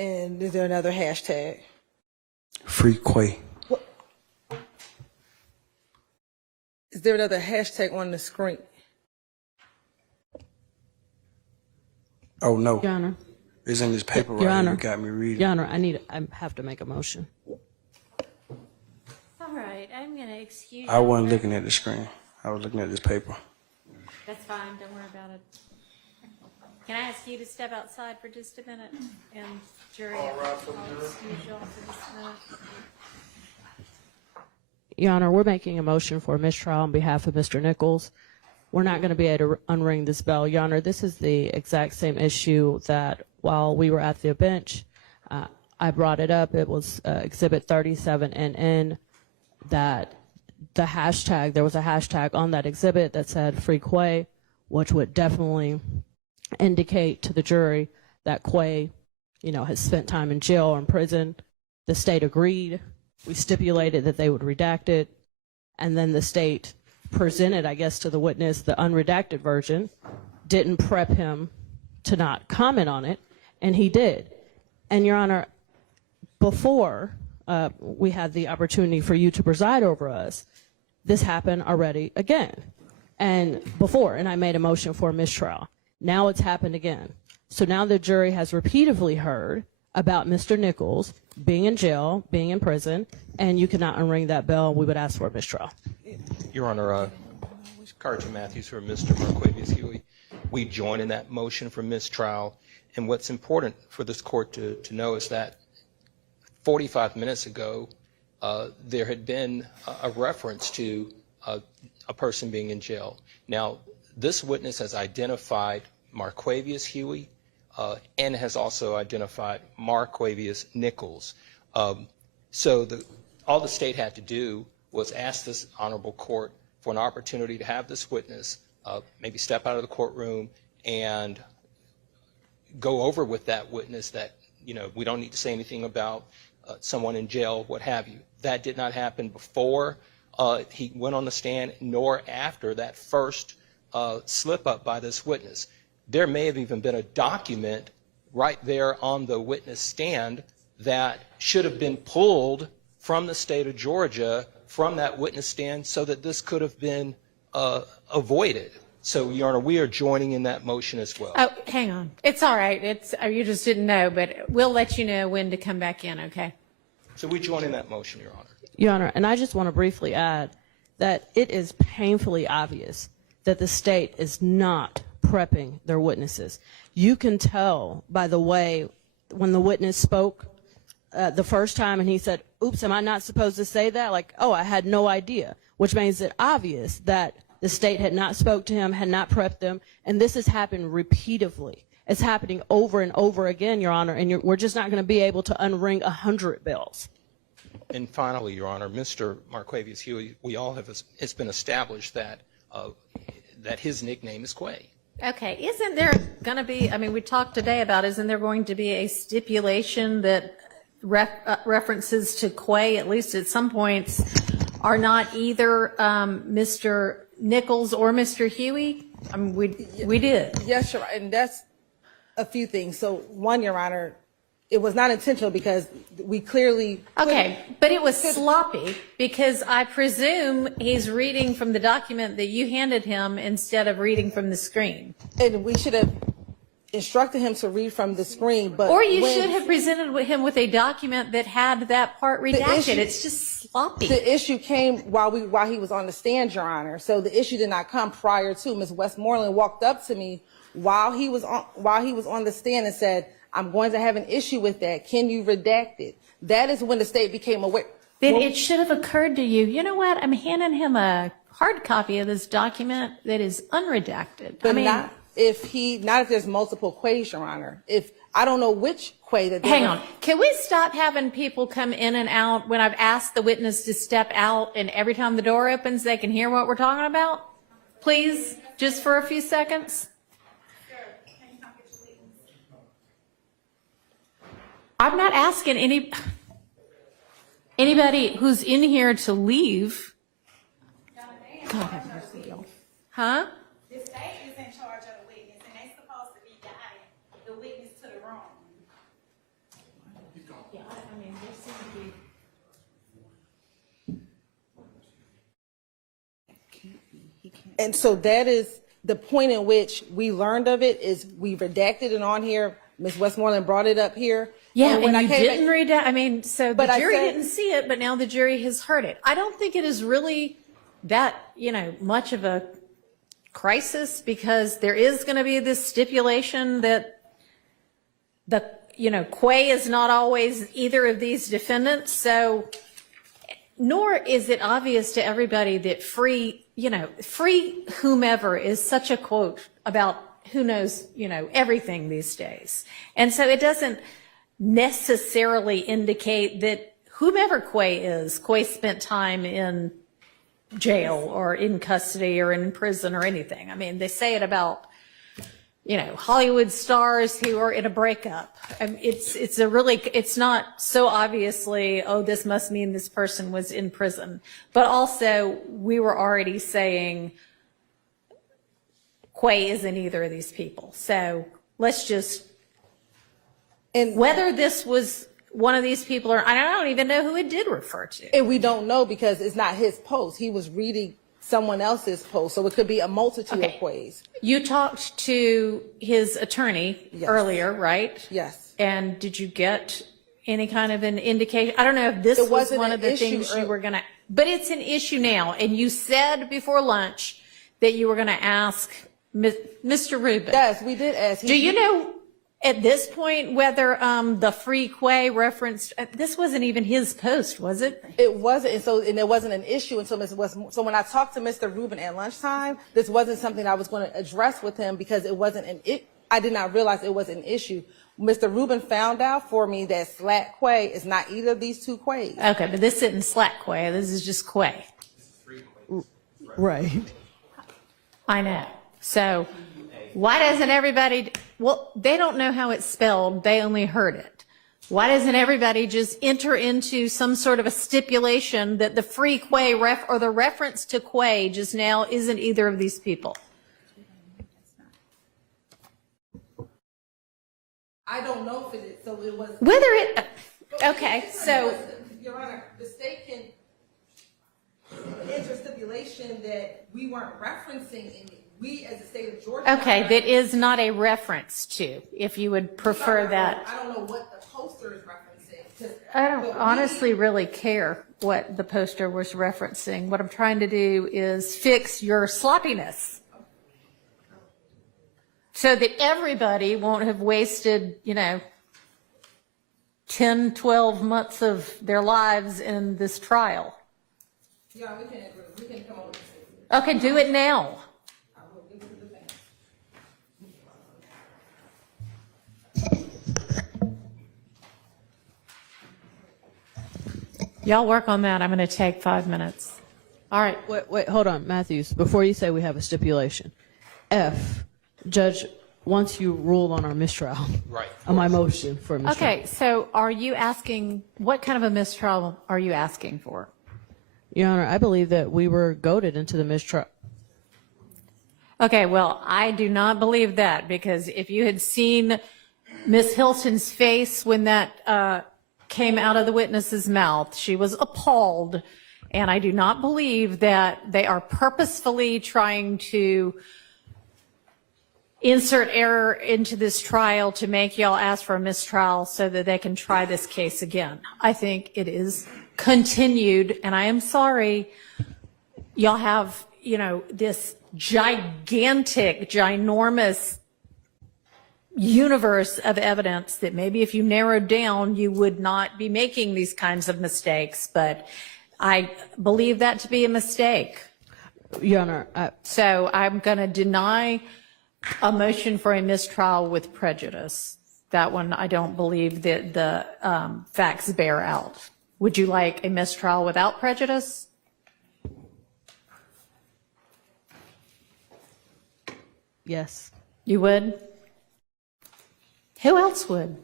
And is there another hashtag? Free Quay. Is there another hashtag on the screen? Oh, no. Your Honor. It's in this paper Your right Honor. here. You got me reading. Your Honor, I have to make a motion. All right, I'm going to excuse I you. wasn't looking at the screen. I was looking at this paper. That's fine, don't worry about it. Can I ask you to step outside for just a minute? And jury, I'll excuse you all for just a minute. Your Honor, we're making a motion for a mistrial on behalf of Mr. Nichols. We're not going to be able to unring this bell. Your Honor, this is the exact same issue that while we were at the bench, I brought it up. It was Exhibit 37NN that the hashtag, there was a hashtag on that exhibit that said Free Quay, which would definitely indicate to the jury that Quay, has spent time in jail or in prison. The state agreed. We stipulated that they would redact it. And then the state presented, I guess, to the witness the unredacted version, didn't prep him to not comment on it, and he did. And, Your Honor, before we had the opportunity for you to preside over us, this happened already again. And before, and I made a motion for a mistrial. Now it's happened again. So now the jury has repeatedly heard about Mr. Nichols being in jail, being in prison, and you cannot unring that bell. We would ask for a mistrial. Your Honor, Careton Matthews for Mr. Marquavius Huey. We join in that motion for mistrial. And what's important for this court to know is that 45 minutes ago, there had been a reference to a person being in jail. Now, this witness has identified Marquavius Huey and has also identified Marquavious Nichols. So all the state had to do was ask this honorable court for an opportunity to have this witness maybe step out of the courtroom and go over with that witness that, we don't need to say anything about someone in jail, what have you. That did not happen before he went on the stand, nor after that first slip up by this witness. There may have even been a document right there on the witness stand that should have been pulled from the state of Georgia from that witness stand so that this could have been avoided. So, Your Honor, we are joining in that motion as well. Oh, hang on. It's all right. You just didn't know, but we'll let you know when to come back in, okay? So we join in that motion, Your Honor. Your Honor, and I just want to briefly add that it is painfully obvious that the state is not prepping their witnesses. You can tell by the way when the witness spoke the first time and he said, oops, am I not supposed to say that? Like, oh, I had no idea, which makes it obvious that the state had not spoke to him, had not prepped them, and this has happened repeatedly. It's happening over and over again, Your Honor, and we're just not going to be able to unring 100 bells. And finally, Your Honor, Mr. Marquavius Huey, it's been established that that his nickname is Quay. Okay. Isn't there going to be, we talked today about, isn't there going to be a stipulation that references to Quay, at least at some points, are not either Mr. Nichols or Mr. Huey? We did. Yes, Your Honor, and that's a few things. So, one, Your Honor, it was not intentional because we clearly... Okay, but it was sloppy because I presume he's reading from the document that you handed him instead of reading from the screen. And we should have instructed him to read from the screen, but... Or you should have presented him with a document that had that part redacted. It's just sloppy. The issue came while he was on the stand, Your Honor. So the issue did not come prior to. Ms. Westmoreland walked up to me while he was on the stand and said, I'm going to have an issue with that. Can you redact it? That is when the state became aware. Then it should have occurred to you, you know what, I'm handing him a hard copy of this document that is unredacted. But not if there's multiple Quays, Your Honor. If I don't know which Quay that. Hang on. Can we stop having people come in and out when I've asked the witness to step out and every time the door opens they can hear what we're talking about? Please, just for a few seconds. I'm not asking anybody who's in here to leave. God have mercy, y'all. Huh? The state is in charge of the witness, and they're supposed to be guiding the witness to the room. And so that is the point in which we learned of it, is we redacted it on here. Ms. Westmoreland brought it up here. Yeah, and when you I came didn't back- read that. I mean, so the But I jury said- didn't see it, but now the jury has heard it. I don't think it is really that, much of a crisis, because there is going to be this stipulation that Quay is not always either of these defendants. So, nor is it obvious to everybody that free whomever is such a quote about who knows, everything these days. And so it doesn't necessarily indicate that whomever Quay spent time in jail or in custody or in prison or anything. I mean, they say it about, Hollywood stars who are in a breakup. I mean, it's not so obviously, oh, this must mean this person was in prison. But also, we were already saying Quay isn't either of these people. So let's just, And whether this was one of these people or I don't even know who it did refer to. And we don't know because it's not his post. He was reading someone else's post. So it could be a multitude of ways. You talked to his attorney earlier, right? Yes. And did you get any kind of an indication? I don't know if this was wasn't one an of the issue things you were going to, but it's an issue now. And you said before lunch that you were going to ask Mr. Rubin. Yes, we did ask. Do you know at this point whether the free Quay referenced, this wasn't even his post, was it? It wasn't, and it wasn't an issue until Ms. Westmoreland. So when I talked to Mr. Rubin at lunchtime, this wasn't something I was going to address with him because it wasn't I did not realize it was an issue. Mr. Rubin found out for me that Slack Quay is not either of these two Quays. Okay, but this isn't Slack Quay. This is just Quay. Right. I know. So why doesn't everybody, well, they don't know how it's spelled. They only heard it. Why doesn't everybody just enter into some sort of a stipulation that the free Quay or the reference to Quay just now isn't either of these people? I don't know if it is, so it was. Whether it, okay, so. Your Honor, the state can enter stipulation that we weren't referencing any. We, as the state of Georgia. Okay, that is not a reference to, if you would prefer that. I don't know what the poster is referencing. I don't honestly really care what the poster was referencing. What I'm trying to do is fix your sloppiness so that everybody won't have wasted, 10, 12 months of their lives in this trial. Yeah, we can come up with this. Okay, do it now. Y'all work on that. I'm going to take 5 minutes. All right. Wait, hold on, Matthews. Before you say we have a stipulation, F, Judge, once you rule on our mistrial, Right. on my motion for a mistrial. Okay, so are you asking, what kind of a mistrial are you asking for? Your Honor, I believe that we were goaded into the mistrial. Okay, well, I do not believe that, because if you had seen Ms. Hylton's face when that came out of the witness's mouth, she was appalled, and I do not believe that they are purposefully trying to insert error into this trial to make y'all ask for a mistrial so that they can try this case again. I think it is continued, and I am sorry, y'all have, this gigantic, ginormous universe of evidence that maybe if you narrowed down, you would not be making these kinds of mistakes, but I believe that to be a mistake. Your Honor, So I'm going to deny a motion for a mistrial with prejudice. That one, I don't believe that the facts bear out. Would you like a mistrial without prejudice? yes. You would? Who else would?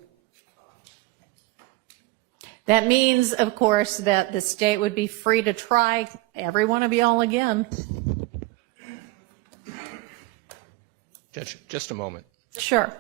That means, of course, that the state would be free to try every one of y'all again. Judge, just a moment. Sure.